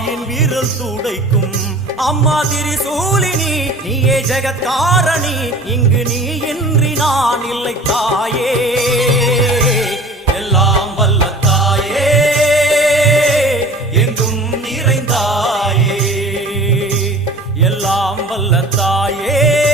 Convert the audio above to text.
தாயின் வீரல் துடைக்கும் அம்மா திரிசூலினி நீயே ஜெகத்காரணி இங்கு நீ இன்றி நான் இல்லை தாயே எல்லாம் வல்ல தாயே எங்கும்